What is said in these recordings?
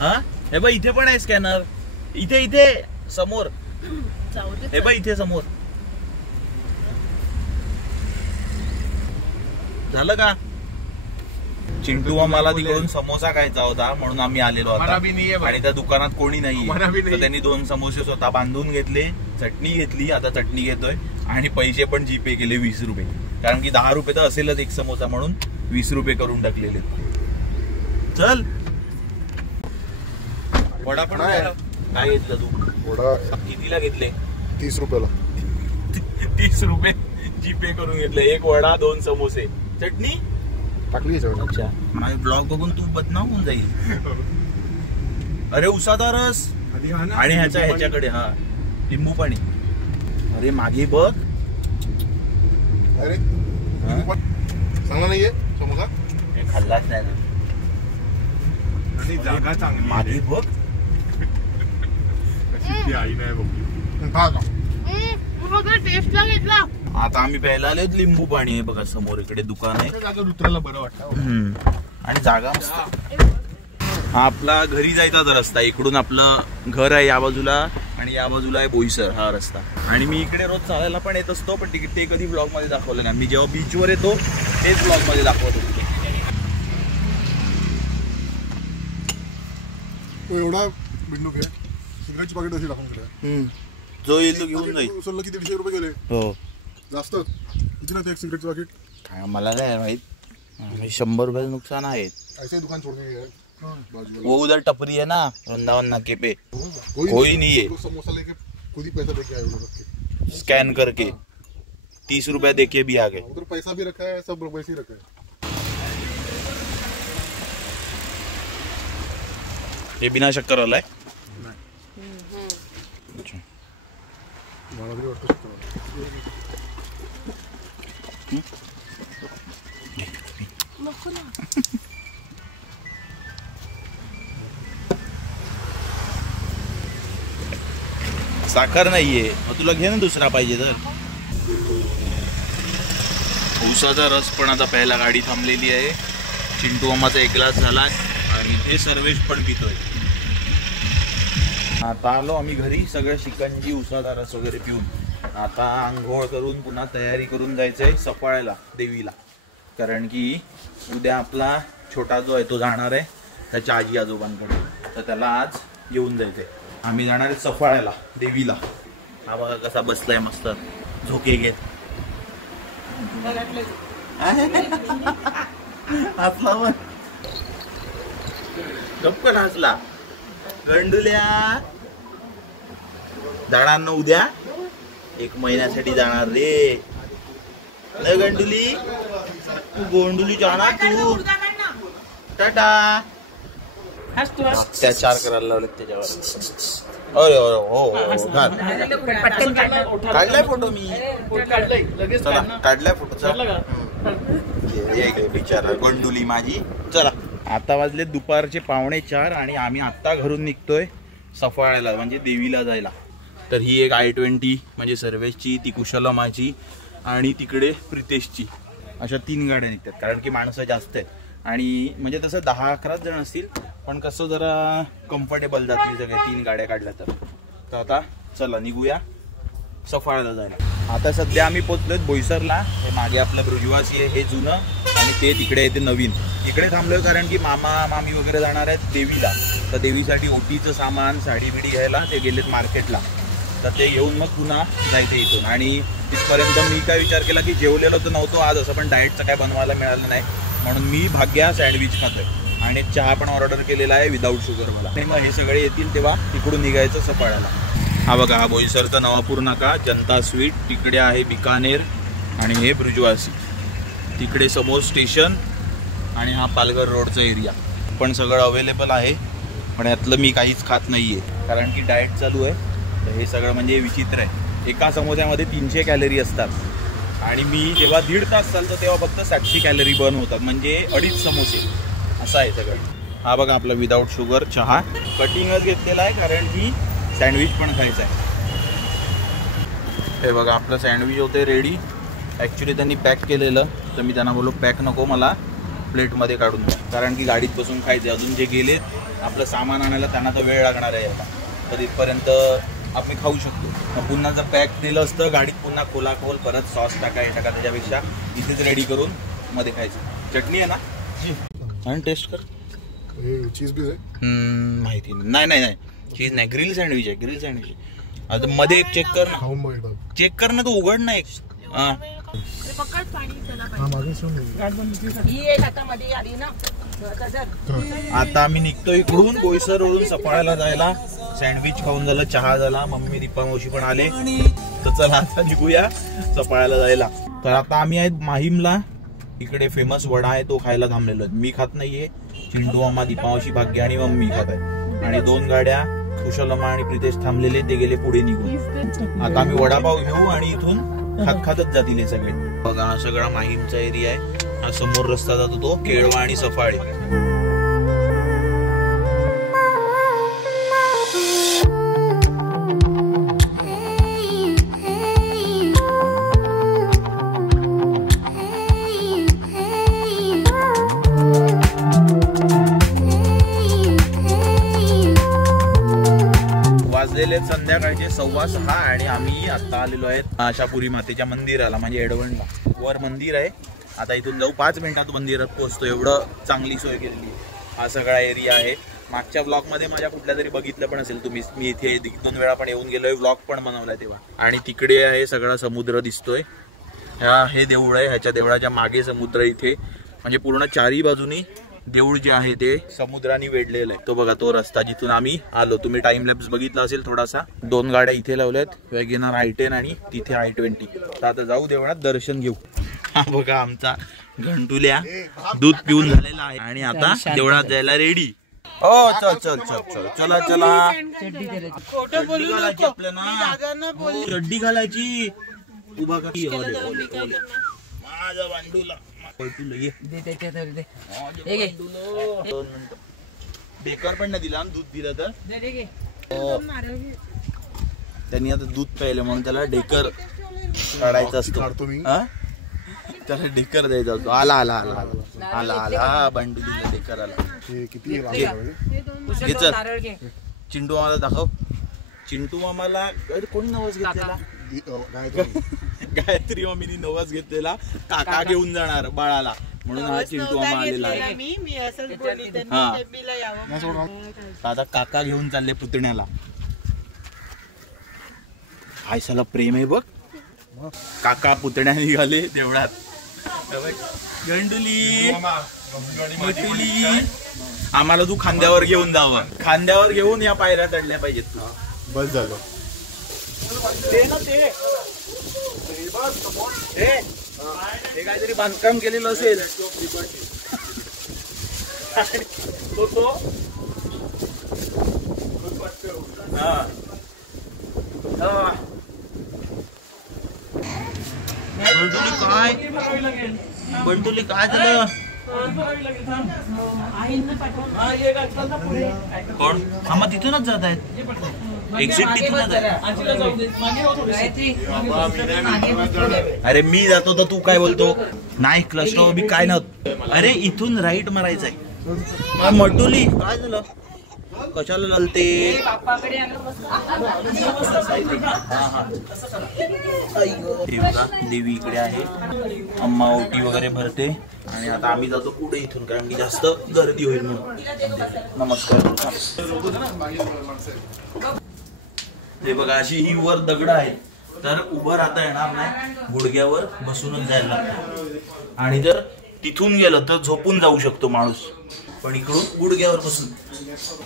हा हे बघ इथे पण आहे स्कॅनर. इथे इथे समोर. हे बघ इथे समोर. झालं का? चिंटू मला तिकडून समोसा खायचा होता म्हणून आम्ही आलेलो होता आणि त्या दुकानात कोणी नाही. तर त्यांनी 2 समोसे स्वतः बांधून घेतले, चटणी घेतली, आता चटणी घेतोय आणि पैसे पण जीपे केले 20 रुपये. कारण की 10 रुपये तर असेलच एक समोसा म्हणून 20 रुपये करून टाकलेले. चल वडा पण काय घेतलं तू? वडा कितीला घेतले? 30 रुपयाला. 30 रुपये जीपे करून घेतले. एक वडा 2 समोसे चटणी टाकली. अच्छा माझे ब्लॉग बघून तू बदनाम होऊन जाईल. अरे उसाचा रस आणि ह्याच्याकडे हा लिंबू पाणी. अरे मागे बघ. अरे चांगला नाहीये समोसा. हे खाल्लाच नाही ना. आणि जागा चांगली मागे बघ. आई नाही टेस्टला घेतला. आता आम्ही प्यायला आले लिंबू पाणी. आहे बघा समोर इकडे दुकान आहे. रुद्राला बरं वाटतं आणि जागा मस्त. हा आपला घरी जायचा रस्ता. इकडून आपलं घर आहे या बाजूला आणि या बाजूला आहे बोईसर हा रस्ता. आणि मी इकडे रोज चालायला पण येत असतो पण ते कधी ब्लॉग मध्ये दाखवलं नाही. मी जेव्हा बीचवर येतो तेच ब्लॉग मध्ये दाखवत होतो. एवढा बिंडूक आहे. सिगरेटची पाकिट अशी टाकून गेले. जो येईल तो घेऊन जाईल. उचललं की 150 रुपये गेले. हो जास्त किती ना एक सिगरेटची पाकिट. काय मला काय माहित. 100 रुपयाचं नुकसान आहे. ऐसे दुकान छोड़ने है वो उधर टपरी है ना वृंदावन नाके पे. कोई नहीं है. समोसा लेके खुद ही पैसा देके आए उधर. स्कैन करके 30 रुपया देके भी आ गए. उधर पैसा भी रखा है, सब वैसे ही रखा है. ये बिना शक्कर वाला है. मला भी वाटतं साखर नाहीये. मग तुला घे ना दुसरा पाहिजे तर. ऊसाचा रस पण आता प्यायला गाडी थांबलेली आहे. चिंटू मामाचा 1 ग्लास झाला आणि हे सर्वेश पण पितोय. आता आलो आम्ही घरी. सगळं शिकंजी ऊसाचा रस वगैरे पिऊन आता आंघोळ करून पुन्हा तयारी करून जायचंय सफाळ्याला देवीला. कारण की उद्या आपला छोटा जो आहे तो जाणार आहे त्याच्या आजी आजोबांकडे. तर त्याला आज येऊन जायचंय. आम्ही जाणार आहे सफाळ्याला देवीला. हा बघा कसा बसलाय मस्त झोके घेत. हसला पण गप्पन हसला. गंडुल्या जाणार ना उद्या. 1 महिन्यासाठी जाणार रे न गंडुली. तू गोंडुली जाणार तू. टाटा. अत्याचार करायला लावले त्याच्यावर. अरे हो काढलाय फोटो मी. चला काढलाय फोटो. बिचारा गंडुली माझी. चला आता वाजले दुपारचे 3:45 आणि आम्ही आत्ता घरून निघतोय सफाळ्याला म्हणजे देवीला जायला. तर ही एक I-20 म्हणजे सर्वेशची, ती कुशलमाची आणि तिकडे प्रितेशची. अशा 3 गाड्या निघतात कारण की माणसं जास्त आहेत. आणि म्हणजे तसं 10-11 जण असतील पण कसं जरा कम्फर्टेबल जातील सगळ्या 3 गाड्या काढल्या तर. तर आता चला निघूया सफाळ्याला जायला. आता सध्या आम्ही पोचलोय बोईसरला. हे मागे आपलं ब्रुजवासी आहे हे जुनं आणि ते तिकडे येते नवीन. इकडे थांबलोय कारण की मामा मामी वगैरे जाणार आहेत देवीला. तर देवीसाठी ओटीचं सामान साडी बिडी घ्यायला ते गेलेत मार्केटला. तर ते घेऊन मग पुन्हा जायचं इथून. आणि तिथपर्यंत मी काय विचार केला की जेवलेलो तर नव्हतो आज असं पण डाएटचं काय बनवायला मिळालं नाही म्हणून मी भाग्या सँडविच खातोय आणि चहा पण ऑर्डर केलेला आहे विदाऊट शुगरवाला. आणि मग हे सगळे येतील तेव्हा तिकडून निघायचं सफाळ्याला. हा बघा हा बोईसरचा नवापूर नाका जनता स्वीट. तिकडे आहे बिकानेर आणि हे ब्रुजवासी. तिकडे समोर स्टेशन आणि हा पालघर रोडचा एरिया. पण सगळं अवेलेबल आहे पण यातलं मी काहीच खात नाही आहे कारण की डाएट चालू आहे. तर हे सगळं म्हणजे विचित्र आहे. एका समोस्यामध्ये 300 कॅलरी असतात आणि मी जेव्हा 1.5 तास चालतो तेव्हा फक्त 700 कॅलरी बर्न होतात म्हणजे 2.5 समोसे असं आहे सगळं. हा बघा आपला विदाऊट शुगर चहा कटिंगच घेतलेला आहे कारण की सँडविच पण खायचं आहे. हे बघा आपलं सँडविच होते रेडी. ॲक्च्युली त्यांनी पॅक केलेलं तर मी त्यांना बोललो पॅक नको मला प्लेटमध्ये काढून द्या, कारण की गाडीत बसून खायचे. अजून जे गेले आपलं सामान आणायला त्यांना तर वेळ लागणार आहे आता, तर इथपर्यंत आम्ही खाऊ शकतो. मग पुन्हा जर पॅक दिलं असतं गाडीत, पुन्हा खोल परत सॉस टाका हे टाका, त्याच्यापेक्षा इथेच रेडी करून मध्ये खायचं. चटणी आहे ना आणि टेस्ट कर. चीज बीज आहे माहिती नाही चीज नाही, ग्रिल सँडविच आहे, ग्रिल सँडविच. आता मध्ये एक चेक कर ना, खाऊन बघ एकदा. चेक कर ना, तू उघड ना एक. आता आम्ही निघतो इकडून बोईसर रोडून सफाळ्याला जायला. सँडविच खाऊन झालं, चहा झाला, मम्मी दीपा मावशी पण आले, तर चला आता निघूया सफाळ्याला जायला. तर आता आम्ही आहेत माहीमला, इकडे फेमस वडा आहे तो खायला थांबलेलो. मी खात नाहीये, चिंटू मामा, दीपा मावशी, भाग्य आणि मम्मी खात आहे. आणि 2 गाड्या कुशलमा आणि प्रितेश थांबलेले, ते गेले पुढे निघून. आता आम्ही वडापाव घेऊ आणि इथून खातच जातील हे सगळे. बघा हा सगळा माहीमचा एरिया आहे. हा समोर रस्ता जातो तो केळवा आणि सफाळे. वाजलेले संध्याकाळचे 6:15 आणि आम्ही आता आलेलो आहेत आशापुरी मातेच्या मंदिराला, म्हणजे एडवणला. वर मंदिर आहे, आता इथून जाऊ 5 मिनिटात मंदिरात पोहोचतो. एवढं चांगली सोय केलेली. हा सगळा एरिया आहे. मागच्या ब्लॉग मध्ये माझ्या कुठल्या तरी बघितलं पण असेल तुम्ही, मी इथे 1-2 वेळा पण येऊन गेलोय, ब्लॉग पण बनवलाय तेव्हा. आणि तिकडे आहे सगळा समुद्र दिसतोय. हे देऊळ आहे, ह्याच्या देवळाच्या मागे समुद्र इथे, म्हणजे पूर्ण 4ही बाजूनी देऊळ जे आहे ते समुद्राने वेढलेलं आहे. तो बघा तो रस्ता जिथून आम्ही आलो, तुम्ही टाइम लॅप्स बघितला असेल थोडासा. 2 गाड्या इथे लावल्यात, वॅगनर I10 आणि तिथे I20. तर आता जाऊ देवळात, दर्शन घेऊ. हा बघा आमचा घंटुल्या दूध पिऊन झालेला आहे आणि आता देवळात जायला रेडी. हो चल चल चल चल चला चला. चड्डी घालायची, उभा करायची माझा भांडूला. बेकार पण नाही दिला, दूध दिलं तर त्यांनी आता दूध प्यायलं म्हणून त्याला डेकर काढायचा असतो. त्याला डेकर द्यायचा असतो. आला आला आला आला आला बंडू दिला डेकर आला. घे चल. चिंटू मामाला दाखव. चिंटू मामाला कोणी नवस घेतलेला? गायत्री मम्मीनी नवस घेतलेला, काका घेऊन जाणार बाळाला, म्हणून हा चिंटू मामा आलेला आहे. आता काका घेऊन चालले पुतण्याला. हाय साला प्रेम आहे बघ. काका पुतण्या निघाले देवळात. गंडुली आम्हाला तू खांद्यावर घेऊन जावं, खांद्यावर घेऊन या पायऱ्या चढल्या पाहिजेत तू. बस झालं ते काहीतरी बांधकाम केलेलं असेल. बंडुली काय झालं? कोण? आम्हा तिथूनच जात आहेत, एक्झिट तिथूनच आहे. अरे मी जातो तर तू काय बोलतो? नाही क्लस्टर बी काय नव्हतं. अरे इथून राईट मारायचंय. मटुली काय झालं? कशाला ललते? देवी इकडे आहे, अम्मा ओटी वगैरे भरते आणि आता आम्ही जातो पुढे इथून, कारण की जास्त गर्दी होईल म्हणून. नमस्कार. ते बघा अशी ही वर दगड आहे, तर उभं राहता येणार नाही, गुडघ्यावर बसूनच जायला लागतं. आणि जर तिथून गेलं तर झोपून जाऊ शकतो माणूस, पण इकडून गुडघ्यावर बसून.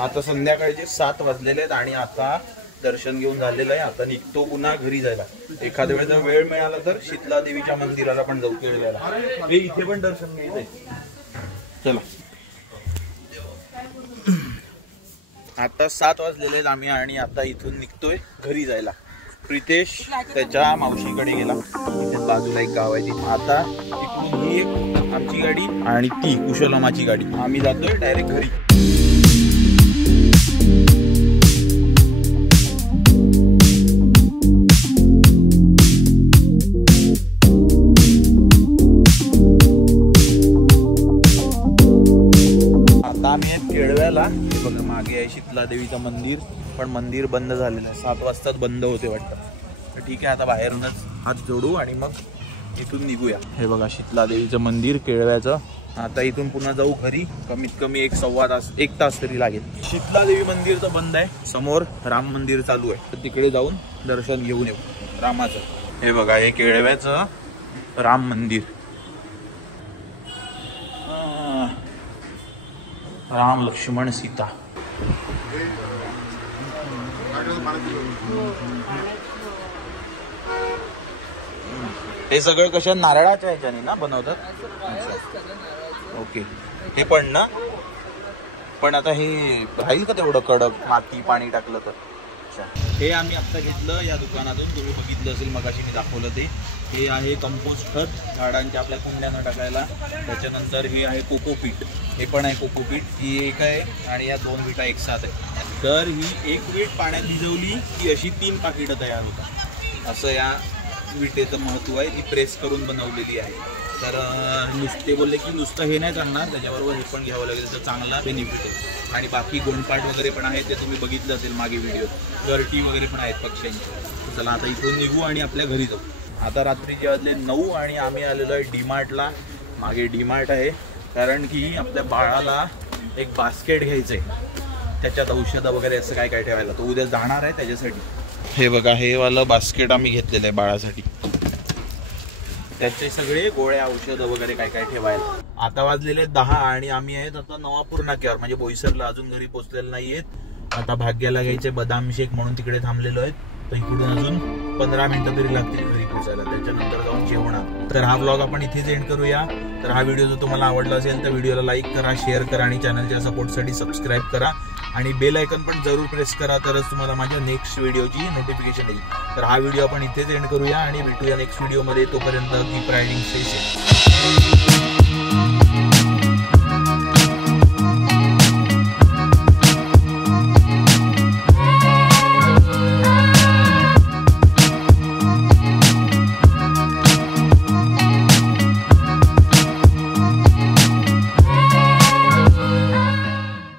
आता संध्याकाळचे 7 वाजलेले आहेत आणि आता दर्शन घेऊन झालेलं आहे. आता निघतो पुन्हा घरी जायला. एखाद्या वेळेस जर वेळ मिळाला तर शीतला देवीच्या मंदिराला पण जाऊ केळव्याला. हे इथे पण दर्शन घ्यायचंय. चला आता 7 वाजलेले आहेत आम्ही आणि आता इथून निघतोय घरी जायला. प्रितेश त्याच्या मावशीकडे गेला, इथे बाजूला एक गाव आहे तिथे. आता इकडून ही एक आमची गाडी आणि ती कुशलमाची गाडी, आम्ही जातोय डायरेक्ट घरी. आम्ही आहेत केळव्याला. हे बघा मागे आहे शीतला देवीचं मंदिर, पण मंदिर बंद झालेलं आहे. 7 वाजताच बंद होते वाटतं. तर ठीक आहे, आता बाहेरूनच हात जोडू आणि मग इथून निघूया. हे बघा शीतला देवीचं मंदिर केळव्याचं. आता इथून पुन्हा जाऊ घरी. कमीत कमी 1-1.25 तास, 1 तास तरी लागेल. शीतला देवी मंदिर तर बंद आहे. समोर राम मंदिर चालू आहे, तर तिकडे जाऊन दर्शन घेऊन येऊ रामाचं. हे बघा हे केळव्याचं राम मंदिर. राम लक्ष्मण सीता. हे सगळं कशा नारळाच्या ह्याच्याने ना बनवतात. ओके. हे पण ना, पण आता हे राहील का तेवढं कडक माती पाणी टाकलं तर. हे आम्ही आता घेतलं या दुकानातून. तुम्ही बघितलं असेल मगाशी मी दाखवलं ते. हे आहे कंपोस्ट खत झाडांच्या आपल्या कुंड्यानं टाकायला. त्याच्यानंतर हे आहे कोकोपीट. हे पण आहे कोकोपीट. ही एक आहे आणि या 2 विटा एक साथ आहे. तर ही 1 वीट पाण्यात भिजवली की अशी 3 पाकिटं तयार होतात. असं या विटेचं महत्त्व आहे. ती प्रेस करून बनवलेली आहे. तर नुसते बोलले की नुसतं हे नाही चालणार, त्याच्याबरोबर हे पण घ्यावं लागेल. तर चांगला बेनिफिट आहे. आणि बाकी गोंडपाट वगैरे पण आहे, ते तुम्ही बघितलं असेल मागे व्हिडिओ. घरटी वगैरे पण आहेत पक्ष्यांची. चला आता इथून निघू आणि आपल्या घरी जाऊ. आता रात्रीचे वाजले 9 आणि आम्ही आलेलो आहे डीमार्टला. मागे डीमार्ट आहे कारण की आपल्या बाळाला एक बास्केट घ्यायचं आहे. त्याच्यात औषधं वगैरे असं काय काय ठेवायला. तो उद्या जाणार आहे त्याच्यासाठी. हे बघा हे वालं बास्केट आम्ही घेतलेलं आहे बाळासाठी. त्याचे सगळे गोळ्या औषधं वगैरे काय काय ठेवायला. आता वाजलेले 10 आणि आम्ही आहेत आता नवापूर नाक्यावर, म्हणजे बोईसरला अजून घरी पोहोचलेलं नाहीयेत. आता भाग्याला घ्यायचे बदाम शेक म्हणून तिकडे थांबलेलो आहेत. तर इकडून अजून 15 मिनिटं तरी लागतील घरी पोहोचायला. त्याच्यानंतर जाऊन जेवणार. तर हा व्लॉग आपण इथेच एंड करूया. तर हा व्हिडिओ जर तुम्हाला आवडला असेल तर व्हिडिओला लाईक करा, शेअर करा आणि चॅनलच्या सपोर्टसाठी सबस्क्राईब करा. आणि बेल आयकन पण जरूर प्रेस करा, तरच तुम्हाला माझ्या नेक्स्ट व्हिडिओची नोटिफिकेशन येईल. तर हा व्हिडिओ आपण इथेच एंड करूया आणि भेटूया नेक्स्ट व्हिडिओमध्ये. तोपर्यंत कीप रायडिंग सेफ.